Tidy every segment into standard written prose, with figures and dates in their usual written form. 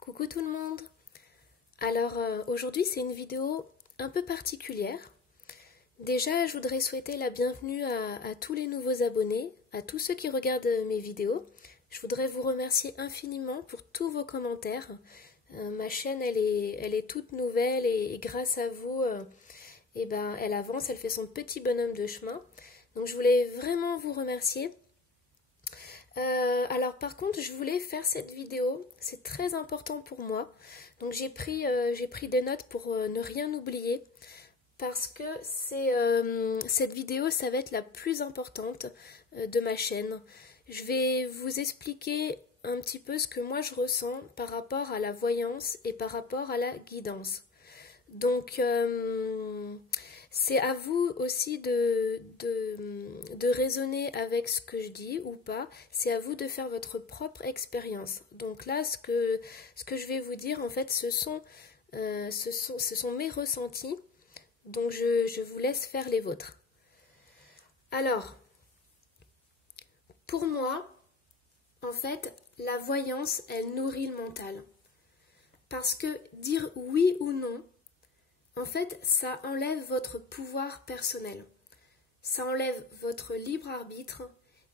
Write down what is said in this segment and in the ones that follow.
Coucou tout le monde. Alors aujourd'hui c'est une vidéo un peu particulière. Déjà je voudrais souhaiter la bienvenue à tous les nouveaux abonnés, à tous ceux qui regardent mes vidéos. Je voudrais vous remercier infiniment pour tous vos commentaires. Ma chaîne elle est toute nouvelle et grâce à vous elle avance, elle fait son petit bonhomme de chemin. Donc je voulais vraiment vous remercier. Alors par contre je voulais faire cette vidéo, c'est très important pour moi, donc j'ai pris des notes pour ne rien oublier, parce que cette vidéo ça va être la plus importante de ma chaîne. Je vais vous expliquer un petit peu ce que moi je ressens par rapport à la voyance et par rapport à la guidance. Donc c'est à vous aussi de raisonner avec ce que je dis ou pas. C'est à vous de faire votre propre expérience. Donc là, ce que je vais vous dire, en fait, ce sont mes ressentis. Donc je vous laisse faire les vôtres. Alors, pour moi, en fait, la voyance, elle nourrit le mental. Parce que dire oui ou non, en fait, ça enlève votre pouvoir personnel. Ça enlève votre libre arbitre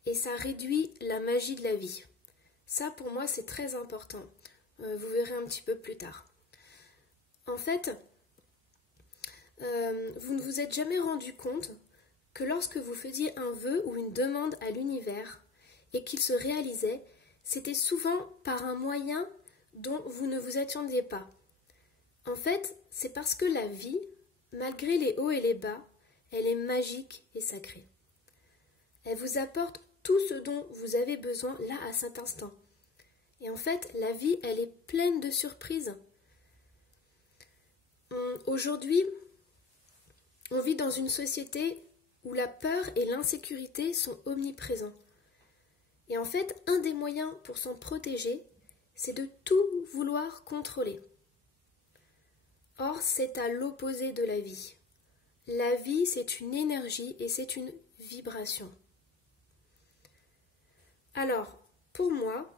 et ça réduit la magie de la vie. Ça, pour moi, c'est très important. Vous verrez un petit peu plus tard. En fait, vous ne vous êtes jamais rendu compte que lorsque vous faisiez un vœu ou une demande à l'univers et qu'il se réalisait, c'était souvent par un moyen dont vous ne vous attendiez pas. En fait, c'est parce que la vie, malgré les hauts et les bas, elle est magique et sacrée. Elle vous apporte tout ce dont vous avez besoin là à cet instant. Et en fait, la vie, elle est pleine de surprises. Aujourd'hui, on vit dans une société où la peur et l'insécurité sont omniprésents. Et en fait, un des moyens pour s'en protéger, c'est de tout vouloir contrôler. Or, c'est à l'opposé de la vie. La vie, c'est une énergie et c'est une vibration. Alors, pour moi,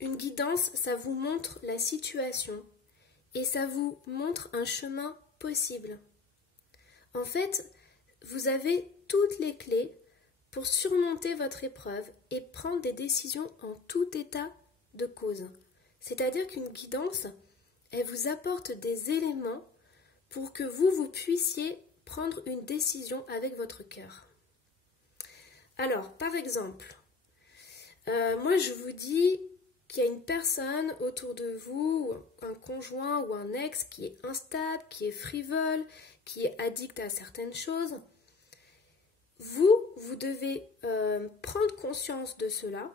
une guidance, ça vous montre la situation et ça vous montre un chemin possible. En fait, vous avez toutes les clés pour surmonter votre épreuve et prendre des décisions en tout état de cause. C'est-à-dire qu'une guidance, elle vous apporte des éléments pour que vous puissiez prendre une décision avec votre cœur. Alors, par exemple, moi je vous dis qu'il y a une personne autour de vous, un conjoint ou un ex qui est instable, qui est frivole, qui est addict à certaines choses. Vous devez prendre conscience de cela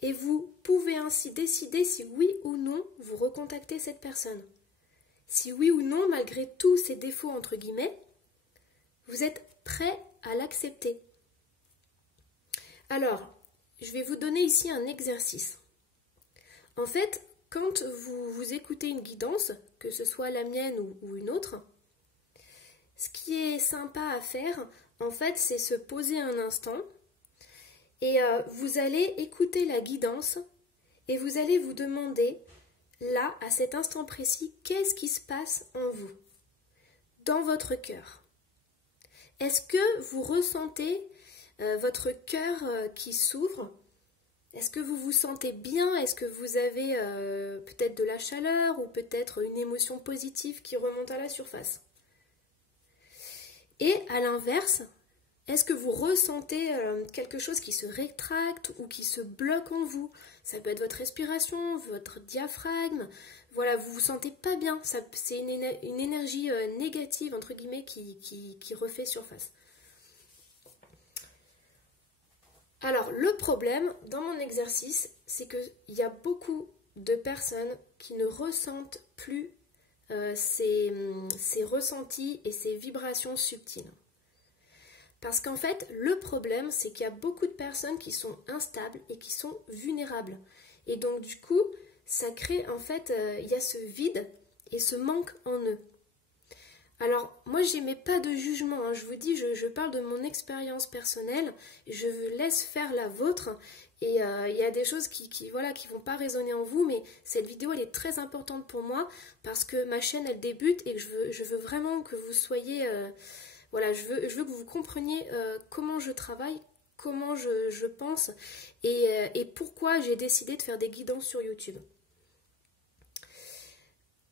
et vous pouvez ainsi décider si oui ou non vous recontactez cette personne. Si oui ou non, malgré tous ces défauts entre guillemets, vous êtes prêt à l'accepter. Alors, je vais vous donner ici un exercice. En fait, quand vous écoutez une guidance, que ce soit la mienne ou une autre, ce qui est sympa à faire, en fait, c'est se poser un instant et vous allez écouter la guidance et vous allez vous demander, là, à cet instant précis, qu'est-ce qui se passe en vous, dans votre cœur? Est-ce que vous ressentez votre cœur qui s'ouvre? Est-ce que vous vous sentez bien? Est-ce que vous avez peut-être de la chaleur ou peut-être une émotion positive qui remonte à la surface? Et à l'inverse, est-ce que vous ressentez quelque chose qui se rétracte ou qui se bloque en vous? Ça peut être votre respiration, votre diaphragme. Voilà, vous vous sentez pas bien. C'est une énergie négative, entre guillemets, qui refait surface. Alors, le problème dans mon exercice, c'est qu'il y a beaucoup de personnes qui ne ressentent plus ces ressentis et ces vibrations subtiles. Parce qu'en fait, le problème, c'est qu'il y a beaucoup de personnes qui sont instables et qui sont vulnérables. Et donc, du coup, ça crée, en fait, il y a ce vide et ce manque en eux. Alors, moi, j'émets pas de jugement, hein. Je vous dis, je parle de mon expérience personnelle, je laisse faire la vôtre, Et il y a des choses voilà, qui vont pas résonner en vous, mais cette vidéo, elle est très importante pour moi parce que ma chaîne, elle débute et que je veux vraiment que vous soyez... voilà, je veux que vous compreniez comment je travaille, comment je pense et pourquoi j'ai décidé de faire des guidances sur YouTube.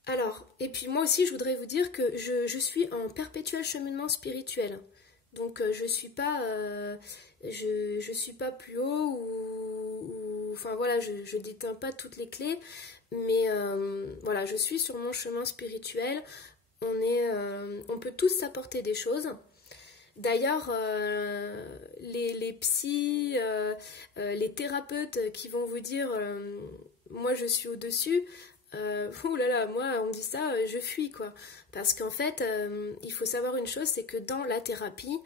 Alors, et puis moi aussi, je voudrais vous dire que je suis en perpétuel cheminement spirituel. Donc, je suis pas plus haut enfin voilà, je déteins pas toutes les clés, mais voilà, je suis sur mon chemin spirituel. On peut tous s'apporter des choses. D'ailleurs, les psys, les thérapeutes qui vont vous dire moi je suis au-dessus, ouh là là, moi on me dit ça, je fuis quoi. Parce qu'en fait, il faut savoir une chose, c'est que dans la thérapie,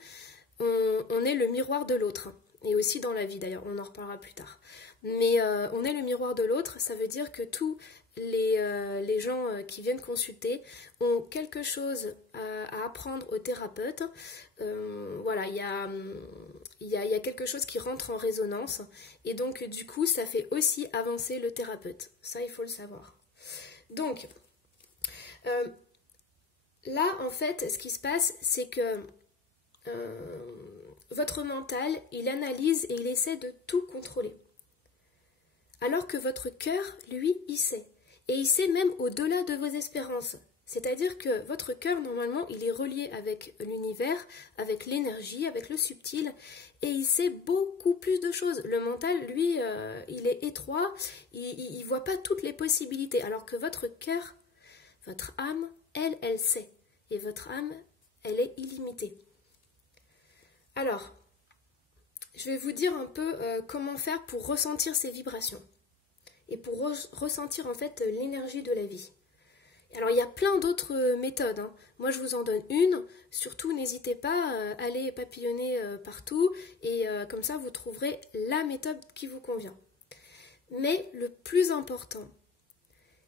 on est le miroir de l'autre. Et aussi dans la vie d'ailleurs, on en reparlera plus tard. Mais on est le miroir de l'autre, ça veut dire que tous les gens qui viennent consulter ont quelque chose à apprendre au thérapeute. Voilà, il y a quelque chose qui rentre en résonance. Et donc du coup, ça fait aussi avancer le thérapeute. Ça, il faut le savoir. Donc, là, en fait, ce qui se passe, c'est que votre mental, il analyse et il essaie de tout contrôler. Alors que votre cœur, lui, il sait. Et il sait même au-delà de vos espérances. C'est-à-dire que votre cœur, normalement, il est relié avec l'univers, avec l'énergie, avec le subtil, et il sait beaucoup plus de choses. Le mental, lui, il est étroit, il ne voit pas toutes les possibilités, alors que votre cœur, votre âme, elle sait. Et votre âme, elle est illimitée. Alors, je vais vous dire un peu comment faire pour ressentir ces vibrations et pour ressentir en fait l'énergie de la vie. Alors il y a plein d'autres méthodes, hein. Moi je vous en donne une, surtout n'hésitez pas à aller papillonner partout et comme ça vous trouverez la méthode qui vous convient. Mais le plus important,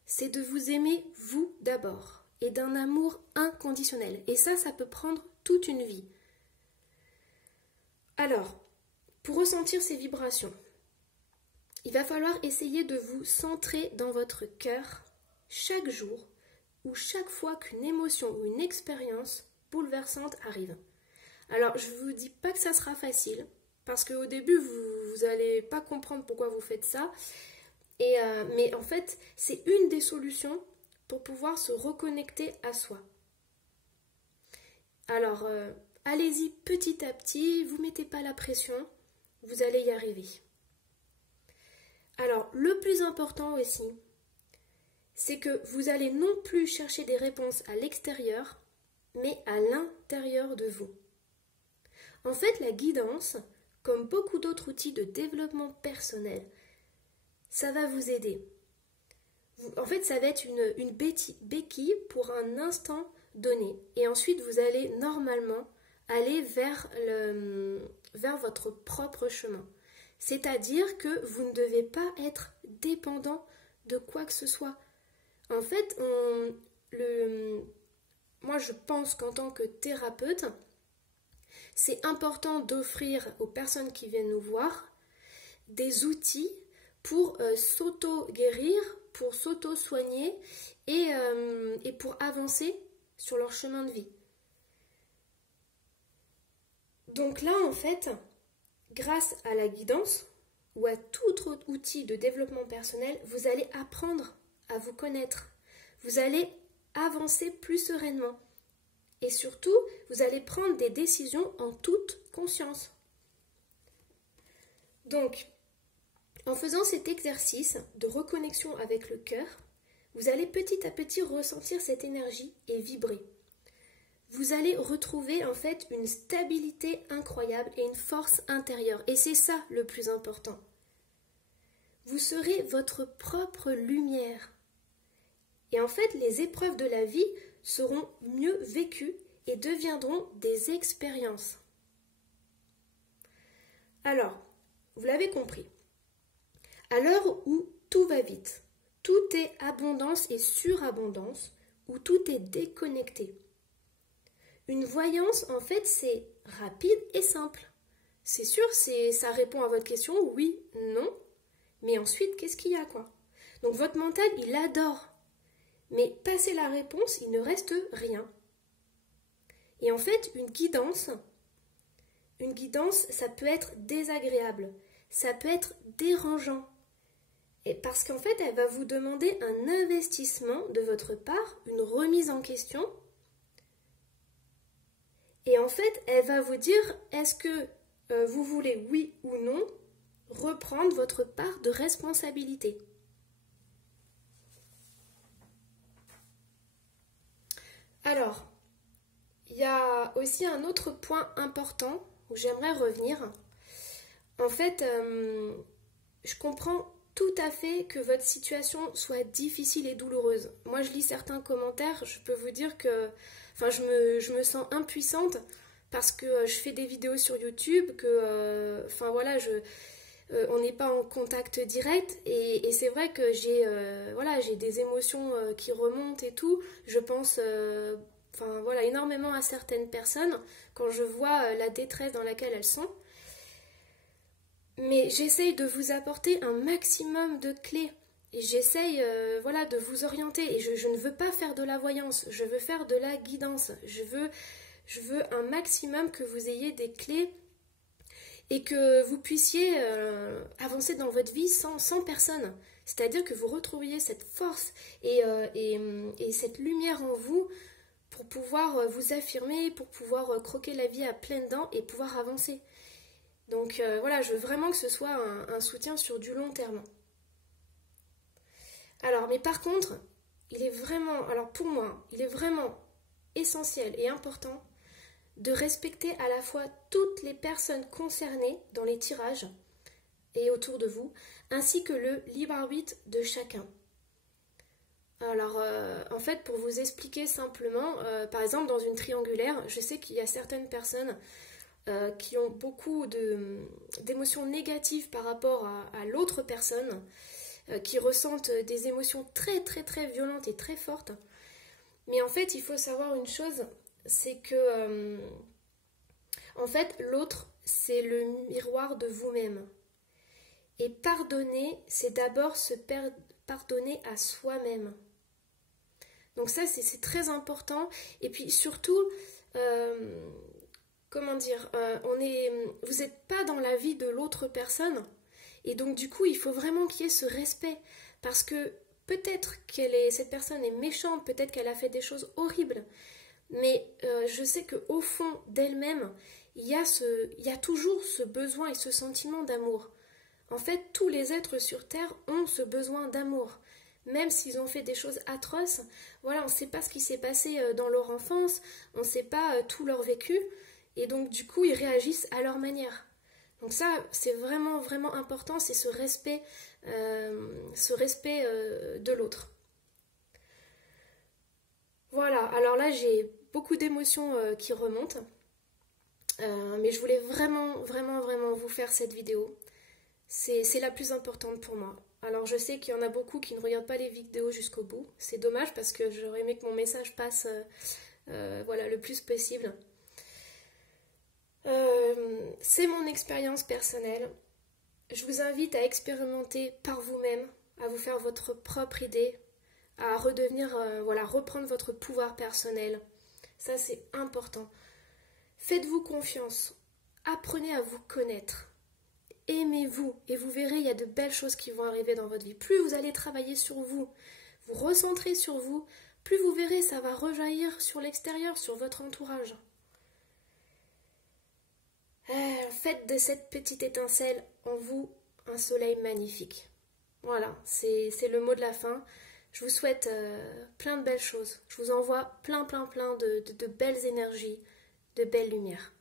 c'est de vous aimer vous d'abord et d'un amour inconditionnel. Et ça peut prendre toute une vie. Alors, pour ressentir ces vibrations, il va falloir essayer de vous centrer dans votre cœur chaque jour ou chaque fois qu'une émotion ou une expérience bouleversante arrive. Alors, je ne vous dis pas que ça sera facile, parce qu'au début, vous n'allez pas comprendre pourquoi vous faites ça, mais en fait, c'est une des solutions pour pouvoir se reconnecter à soi. Alors, allez-y petit à petit, vous ne mettez pas la pression, vous allez y arriver. Alors, le plus important aussi, c'est que vous allez non plus chercher des réponses à l'extérieur, mais à l'intérieur de vous. En fait, la guidance, comme beaucoup d'autres outils de développement personnel, ça va vous aider. En fait, ça va être une béquille pour un instant donné. Et ensuite, vous allez normalement aller vers votre propre chemin. C'est-à-dire que vous ne devez pas être dépendant de quoi que ce soit. En fait, moi je pense qu'en tant que thérapeute, c'est important d'offrir aux personnes qui viennent nous voir des outils pour s'auto-guérir, pour s'auto-soigner et pour avancer sur leur chemin de vie. Donc là, en fait, grâce à la guidance ou à tout autre outil de développement personnel, vous allez apprendre à vous connaître. Vous allez avancer plus sereinement. Et surtout, vous allez prendre des décisions en toute conscience. Donc, en faisant cet exercice de reconnexion avec le cœur, vous allez petit à petit ressentir cette énergie et vibrer. Vous allez retrouver en fait une stabilité incroyable et une force intérieure. Et c'est ça le plus important. Vous serez votre propre lumière. Et en fait, les épreuves de la vie seront mieux vécues et deviendront des expériences. Alors, vous l'avez compris. À l'heure où tout va vite, tout est abondance et surabondance, où tout est déconnecté. Une voyance, en fait, c'est rapide et simple. C'est sûr, ça répond à votre question, oui, non. Mais ensuite, qu'est-ce qu'il y a, quoi? Donc votre mental, il adore. Mais passer la réponse, il ne reste rien. Et en fait, une guidance, ça peut être désagréable. Ça peut être dérangeant. Et parce qu'en fait, elle va vous demander un investissement de votre part, une remise en question. Et en fait, elle va vous dire, est-ce que vous voulez, oui ou non, reprendre votre part de responsabilité? Alors, il y a aussi un autre point important où j'aimerais revenir. En fait, je comprends tout à fait que votre situation soit difficile et douloureuse. Moi, je lis certains commentaires, je peux vous dire que je me sens impuissante parce que je fais des vidéos sur YouTube, que on n'est pas en contact direct et c'est vrai que j'ai des émotions qui remontent et tout. Je pense énormément à certaines personnes quand je vois la détresse dans laquelle elles sont. Mais j'essaye de vous apporter un maximum de clés et j'essaye de vous orienter et je ne veux pas faire de la voyance, je veux faire de la guidance. Je veux un maximum que vous ayez des clés et que vous puissiez avancer dans votre vie sans personne. C'est-à-dire que vous retrouviez cette force et cette lumière en vous pour pouvoir vous affirmer, pour pouvoir croquer la vie à pleines dents et pouvoir avancer. Donc je veux vraiment que ce soit un soutien sur du long terme. Alors, mais par contre, pour moi, il est vraiment essentiel et important de respecter à la fois toutes les personnes concernées dans les tirages et autour de vous, ainsi que le libre arbitre de chacun. Alors, en fait, pour vous expliquer simplement, par exemple, dans une triangulaire, je sais qu'il y a certaines personnes qui ont beaucoup d'émotions négatives par rapport à l'autre personne, qui ressentent des émotions très très très violentes et très fortes. Mais en fait, il faut savoir une chose, c'est que en fait, l'autre, c'est le miroir de vous-même. Et pardonner, c'est d'abord se pardonner à soi-même. Donc ça, c'est très important. Et puis surtout, vous n'êtes pas dans la vie de l'autre personne. Et donc du coup, il faut vraiment qu'il y ait ce respect. Parce que peut-être cette personne est méchante, peut-être qu'elle a fait des choses horribles. Mais je sais qu'au fond d'elle-même, il y a toujours ce besoin et ce sentiment d'amour. En fait, tous les êtres sur Terre ont ce besoin d'amour. Même s'ils ont fait des choses atroces, on ne sait pas ce qui s'est passé dans leur enfance, on ne sait pas tout leur vécu, et donc du coup, ils réagissent à leur manière. Donc ça, c'est vraiment, vraiment important, c'est ce respect de l'autre. Voilà, alors là, j'ai beaucoup d'émotions qui remontent, mais je voulais vraiment, vraiment, vraiment vous faire cette vidéo. C'est la plus importante pour moi. Alors je sais qu'il y en a beaucoup qui ne regardent pas les vidéos jusqu'au bout. C'est dommage parce que j'aurais aimé que mon message passe le plus possible. C'est mon expérience personnelle. Je vous invite à expérimenter par vous-même, à vous faire votre propre idée, à reprendre votre pouvoir personnel. Ça, c'est important. Faites-vous confiance. Apprenez à vous connaître. Aimez-vous et vous verrez, il y a de belles choses qui vont arriver dans votre vie. Plus vous allez travailler sur vous, vous recentrez sur vous, plus vous verrez, ça va rejaillir sur l'extérieur, sur votre entourage. Faites de cette petite étincelle en vous un soleil magnifique. Voilà, c'est le mot de la fin. Je vous souhaite plein de belles choses. Je vous envoie plein de belles énergies, de belles lumières.